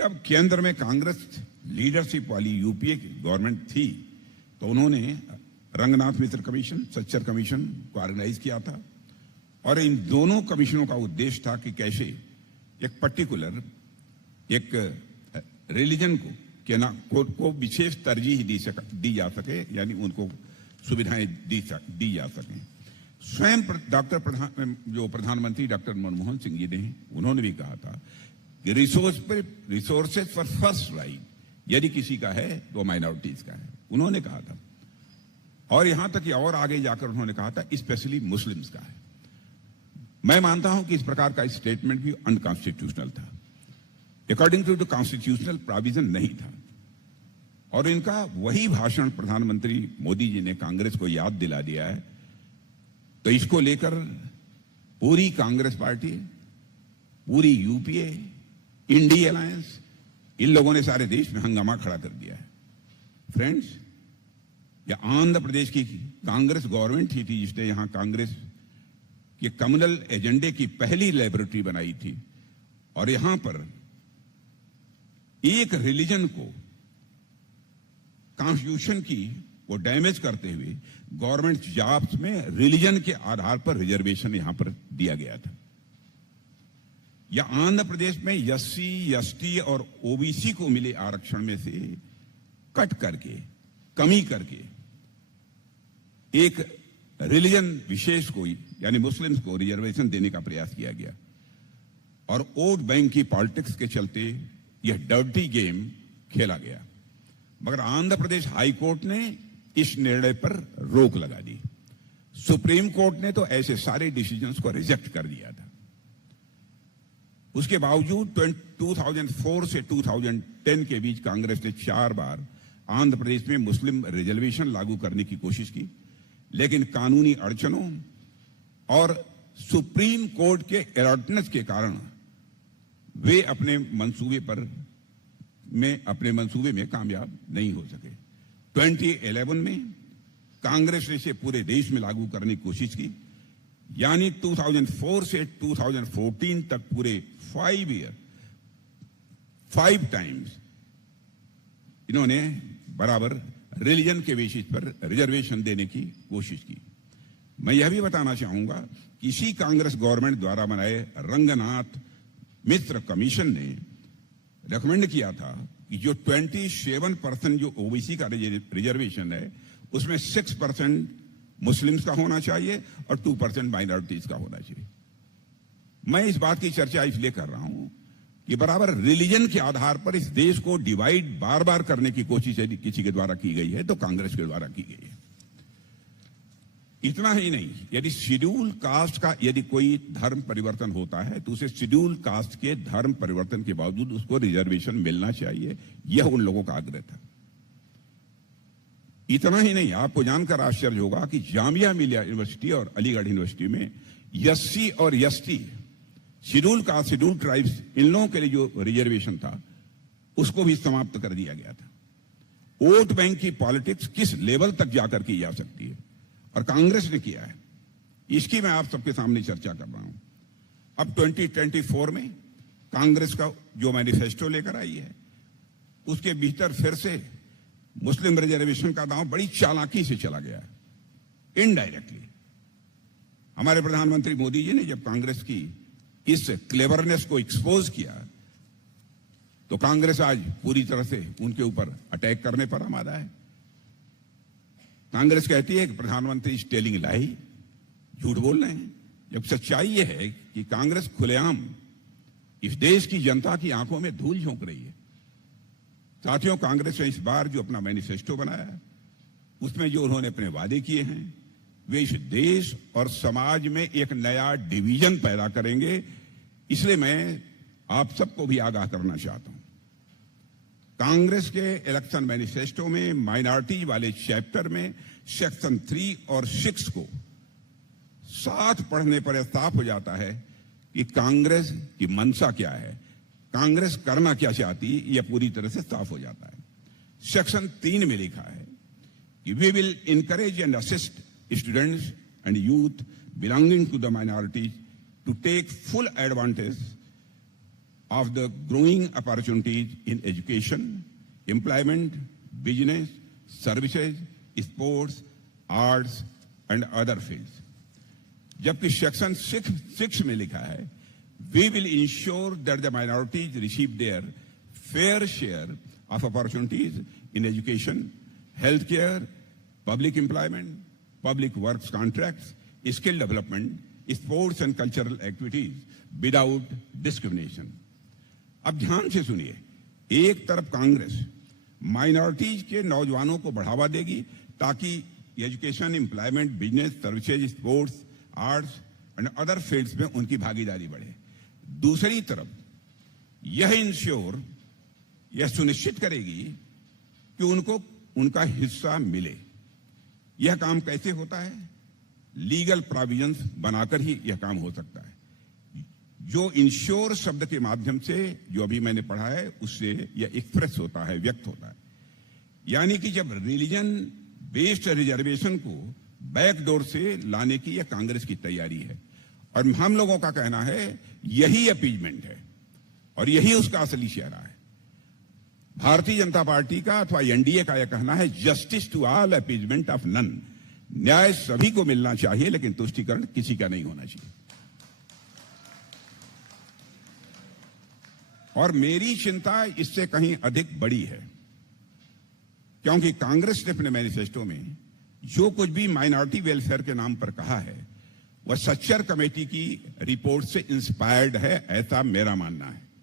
जब केंद्र में कांग्रेस लीडरशिप वाली यूपीए की गवर्नमेंट थी तो उन्होंने रंगनाथ मिश्र कमीशन, सच्चर कमीशन को ऑर्गेनाइज किया था और इन दोनों कमीशनों का उद्देश्य था कि कैसे एक पर्टिकुलर एक रिलीजन को विशेष तरजीह दी जा सके, यानी उनको सुविधाएं दी जा सकें। स्वयं प्रधानमंत्री डॉक्टर मनमोहन सिंह जी ने उन्होंने भी कहा था कि रिसोर्सेज फॉर फर्स्ट राइट, यदि किसी का है तो माइनॉरिटीज का है, उन्होंने कहा था। और यहां तक कि और आगे जाकर उन्होंने कहा था स्पेशली मुस्लिम्स का है। मैं मानता हूं कि इस प्रकार का स्टेटमेंट भी अनकॉन्स्टिट्यूशनल था, according to the constitutional provision नहीं था। और इनका वही भाषण प्रधानमंत्री मोदी जी ने कांग्रेस को याद दिला दिया है, तो इसको लेकर पूरी कांग्रेस पार्टी, पूरी यूपीए, इंडिया अलायंस, इन लोगों ने सारे देश में हंगामा खड़ा कर दिया है। फ्रेंड्स, या आंध्र प्रदेश की कांग्रेस गवर्नमेंट ही थी जिसने यहां कांग्रेस के कम्युनल एजेंडे की पहली लैबोरेटरी बनाई थी और यहां पर एक रिलीजन को कॉन्स्टिट्यूशन की वो डैमेज करते हुए गवर्नमेंट जॉब्स में रिलीजन के आधार पर रिजर्वेशन यहां पर दिया गया था। या आंध्र प्रदेश में एससी, एसटी और ओबीसी को मिले आरक्षण में से कट करके, कमी करके एक रिलीजन विशेष को, यानी मुस्लिम्स को रिजर्वेशन देने का प्रयास किया गया और वोट बैंक की पॉलिटिक्स के चलते यह डर्टी गेम खेला गया। मगर आंध्र प्रदेश हाई कोर्ट ने इस निर्णय पर रोक लगा दी। सुप्रीम कोर्ट ने तो ऐसे सारे डिसीजंस को रिजेक्ट कर दिया था। उसके बावजूद 2004 से 2010 के बीच कांग्रेस ने 4 बार आंध्र प्रदेश में मुस्लिम रिजर्वेशन लागू करने की कोशिश की, लेकिन कानूनी अड़चनों और सुप्रीम कोर्ट के एलर्टनेस के कारण वे अपने मंसूबे में कामयाब नहीं हो सके। 2011 में कांग्रेस ने इसे पूरे देश में लागू करने की कोशिश की, यानी 2004 से 2014 तक पूरे 5 टाइम्स इन्होंने बराबर रिलीजन के बेसिस पर रिजर्वेशन देने की कोशिश की। मैं यह भी बताना चाहूंगा कि इसी कांग्रेस गवर्नमेंट द्वारा बनाए रंगनाथ मिश्र कमीशन ने रेकमेंड किया था कि जो 27% जो ओबीसी का रिजर्वेशन है उसमें 6% मुस्लिम्स का होना चाहिए और 2% माइनॉरिटीज का होना चाहिए। मैं इस बात की चर्चा इसलिए कर रहा हूं कि बराबर रिलीजन के आधार पर इस देश को डिवाइड बार बार करने की कोशिश यदि किसी के द्वारा की गई है तो कांग्रेस के द्वारा की गई है। इतना ही नहीं, यदि शेड्यूल कास्ट का यदि कोई धर्म परिवर्तन होता है तो उसे शेड्यूल कास्ट के धर्म परिवर्तन के बावजूद उसको रिजर्वेशन मिलना चाहिए, यह उन लोगों का आग्रह था। इतना ही नहीं, आपको जानकर आश्चर्य होगा कि जामिया मिलिया यूनिवर्सिटी और अलीगढ़ यूनिवर्सिटी में एससी और ST, schedule caste, schedule tribes, इन लोगों के लिए जो रिजर्वेशन था उसको भी समाप्त कर दिया गया था। वोट बैंक की पॉलिटिक्स किस लेवल तक जाकर की जा सकती है और कांग्रेस ने किया है, इसकी मैं आप सबके सामने चर्चा कर रहा हूं। अब 2024 में कांग्रेस का जो मैनिफेस्टो लेकर आई है उसके भीतर फिर से मुस्लिम रिजर्वेशन का दांव बड़ी चालाकी से चला गया है, इनडायरेक्टली। हमारे प्रधानमंत्री मोदी जी ने जब कांग्रेस की इस क्लेवरनेस को एक्सपोज किया तो कांग्रेस आज पूरी तरह से उनके ऊपर अटैक करने पर आमादा है। कांग्रेस कहती है कि प्रधानमंत्री इज टेलिंग लाई, झूठ बोल रहे हैं, जब सच्चाई यह है कि कांग्रेस खुलेआम इस देश की जनता की आंखों में धूल झोंक रही है। साथियों, कांग्रेस ने इस बार जो अपना मैनिफेस्टो बनाया है उसमें जो उन्होंने अपने वादे किए हैं वे इस देश और समाज में एक नया डिवीजन पैदा करेंगे। इसलिए मैं आप सबको भी आगाह करना चाहता हूं, कांग्रेस के इलेक्शन मैनिफेस्टो में माइनॉरिटी वाले चैप्टर में सेक्शन 3 और 6 को साथ पढ़ने पर यह साफ हो जाता है कि कांग्रेस की मंशा क्या है, कांग्रेस करना क्या चाहती है, यह पूरी तरह से साफ हो जाता है। सेक्शन 3 में लिखा है कि we will encourage and assist students and youth belonging to the minorities to take full advantage of the growing opportunities in education, employment, business, services, sports, arts and other fields. जबकि section 6 में लिखा है, we will ensure that the minorities receive their fair share of opportunities in education, healthcare, public employment, public works contracts, skill development, sports and cultural activities without discrimination. अब ध्यान से सुनिए, एक तरफ कांग्रेस माइनॉरिटीज के नौजवानों को बढ़ावा देगी ताकि education, employment, business, services, sports, arts and other fields में उनकी भागीदारी बढ़े। दूसरी तरफ यह सुनिश्चित करेगी कि उनको उनका हिस्सा मिले। यह काम कैसे होता है? लीगल प्रोविजंस बनाकर ही यह काम हो सकता है। जो इंश्योर शब्द के माध्यम से जो अभी मैंने पढ़ा है उससे यह एक्सप्रेस होता है, व्यक्त होता है। यानी कि जब रिलीजन बेस्ड रिजर्वेशन को बैकडोर से लाने की यह कांग्रेस की तैयारी है और हम लोगों का कहना है यही अपीजमेंट है और यही उसका असली चेहरा है। भारतीय जनता पार्टी का अथवा एनडीए का यह कहना है justice to all, appeasement of none. न्याय सभी को मिलना चाहिए लेकिन तुष्टीकरण किसी का नहीं होना चाहिए। और मेरी चिंता इससे कहीं अधिक बड़ी है, क्योंकि कांग्रेस ने अपने मैनिफेस्टो में जो कुछ भी माइनॉरिटी वेलफेयर के नाम पर कहा है वह सच्चर कमेटी की रिपोर्ट से इंस्पायर्ड है, ऐसा मेरा मानना है।